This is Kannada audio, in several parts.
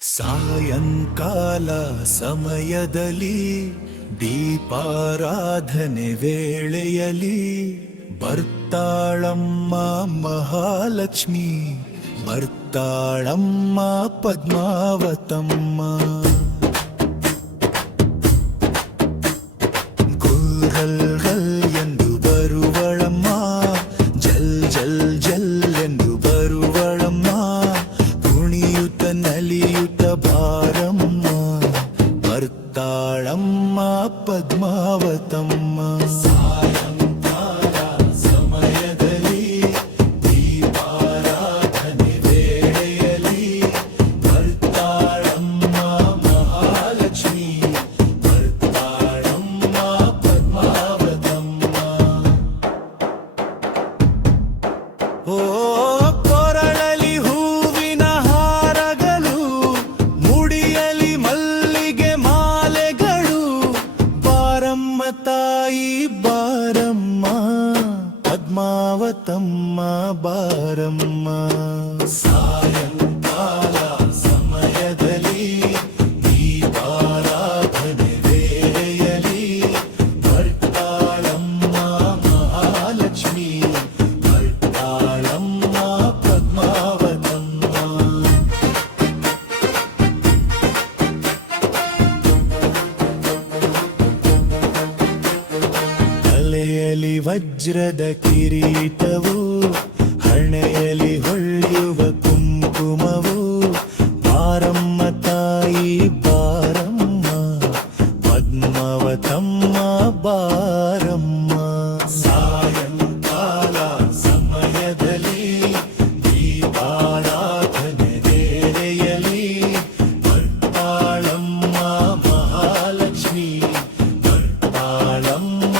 ಸಾಯಂಕಾಲ ಸಮಯದಲ್ಲಿ ದೀಪಾರಾಧನೆ ವೇಳೆಯಲ್ಲಿ ಬರ್ತಾಳಮ್ಮ ಮಹಾಲಕ್ಷ್ಮಿ, ಬರ್ತಾಳಮ್ಮ ಪದ್ಮಾವತಮ್ಮ. ಗುಲ್ ಗಲ್ ಎಂದು ಬರುವಳಮ್ಮ, ಜಲ್ ಜಲ್ ಜಲ್ ಎಂದು ಬರುವಳಮ್ಮ, ಕುಣಿಯುತ್ತ ನಲಿಯುತ್ತ ಬಾರಮ್ಮ, ಬರ್ತಾಳಮ್ಮ ಪದ್ಮಾವತಮ್ಮ. ಸಾಯಂಕಾಲ ಸಮಯದಲ್ಲಿ ದೀಪಾರಾಧನೆ ವೇಳೆಯಲ್ಲಿ ಬರ್ತಾಳಮ್ಮ ಮಹಾಲಕ್ಷ್ಮಿ, ಬರ್ತಾಳಮ್ಮ ಪದ್ಮಾವತಮ್ಮ. ಓ ಕೊರಳಲಿ ಹೂವಿನ ಹಾರಗಳು, ಮುಡಿಯಲಿ ಮಲ್ಲಿಗೆ ಮಾಲೆಗಳು, ಬಾರಮ್ಮ ತಾಯಿ ಬಾರಮ್ಮ ಪದ್ಮಾವತಮ್ಮ ಬಾರಮ್ಮ. ಸಾಯಂಕಾಲ ಸಮಯದಲ್ಲಿ ದೀಪಾರಾಧನೆ ವೇಳೆಯಲ್ಲಿ ಬರ್ತಾಳಮ್ಮ ಮಹಾಲಕ್ಷ್ಮಿ, ಬರ್ತಾಳಮ್ಮ ಪದ್ಮಾವತಮ್ಮ. ತಲೆಯಲ್ಲಿ ವಜ್ರದ ಕಿರೀಟವು, ಹಣೆಯಲ್ಲಿ ಹೊಳೆಯುವ ಕುಂಕುಮವು, ಬಾರಮ್ಮ ತಾಯಿ ಬಾರಮ್ಮ ಪದ್ಮಾವತಮ್ಮ ಬಾರಮ್ಮ. ಸಾಯಂಕಾಲ ಸಮಯದಲ್ಲಿ ದೀಪಾರಾಧನೆ ವೇಳೆಯಲ್ಲಿ ಬರ್ತಾಳಮ್ಮ ಮಹಾಲಕ್ಷ್ಮಿ, ಬರ್ತಾಳಮ್ಮ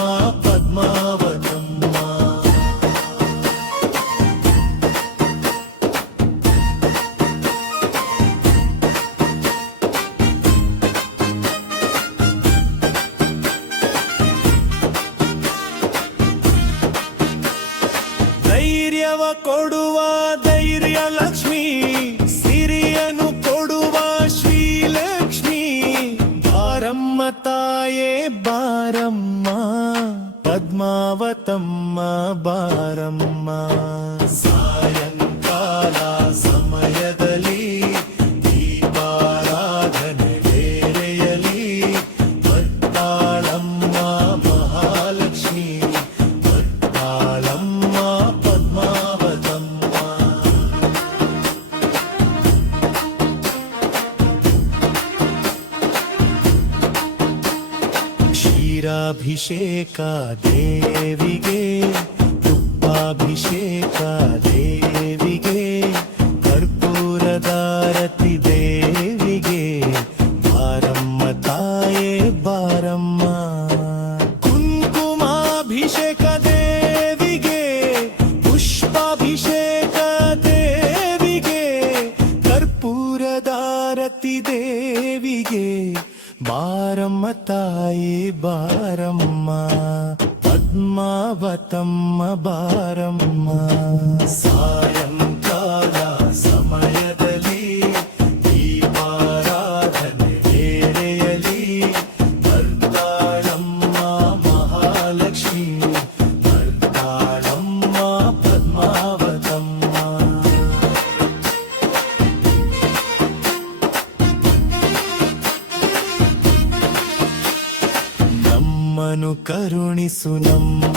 ಪದ್ಮಾವತಮ್ಮ. ಧೈರ್ಯವ ಕೊಡುವ ಧೈರ್ಯ ಲಕ್ಷ್ಮಿ, ಸಿರಿಯನು ಕೊಡುವ ಶ್ರೀಲಕ್ಷ್ಮಿ, ಬಾರಮ್ಮ ತಾಯೇ ಬಾರಮ್ಮ ಪದ್ಮಾವತಮ್ಮ ಬಾರಮ್ಮ. ಸಾಯಂಕಾಲ ಸಮಯದಲ್ಲಿ ದೀಪಾರಾಧನೆ ವೇಳೆಯಲ್ಲಿ ಬರ್ತಾಳಮ್ಮ ಮಹಾಲಕ್ಷ್ಮಿ, ಬರ್ತಾಳಮ್ಮ ಪದ್ಮಾವತಮ್ಮ. ಕ್ಷೀರಾಭಿಷೇಕ ದೇವಿಗೆ, ತುಪ್ಪಾಭಿಷೇಕ ದೇವಿಗೆ, ಕರ್ಪೂರದಾರತಿ ದೇವಿಗೆ, ಬಾರಮ್ಮ ತಾಯೇ ಬಾರಮ್ಮ. ಕುಂಕುಮಾಭಿಷೇಕ ದೇವಿಗೆ, ಪುಷ್ಪಾಭಿಷೇಕ ದೇವಿಗೆ, ಕರ್ಪೂರದಾರತಿ ದೇವಿಗೆ, ಬಾರಮ್ಮ ತಾಯಿ ಬಾರಮ್ಮ ಪದ್ಮಾವತಮ್ಮ ಬಾರಮ್ಮ. ಸಾಯಂಕಾಲ ಸಮಯದಲ್ಲಿ ದೀಪಾರಾಧನೆ ವೇಳೆಯಲ್ಲಿ ಬರ್ತಾಳಮ್ಮ ಮಹಾಲಕ್ಷ್ಮಿ, ಬರ್ತಾಳಮ್ಮ ಪದ್ಮಾವತಮ್ಮ. ನಮ್ಮನು ಕರುಣಿಸು ನಮ್ಮ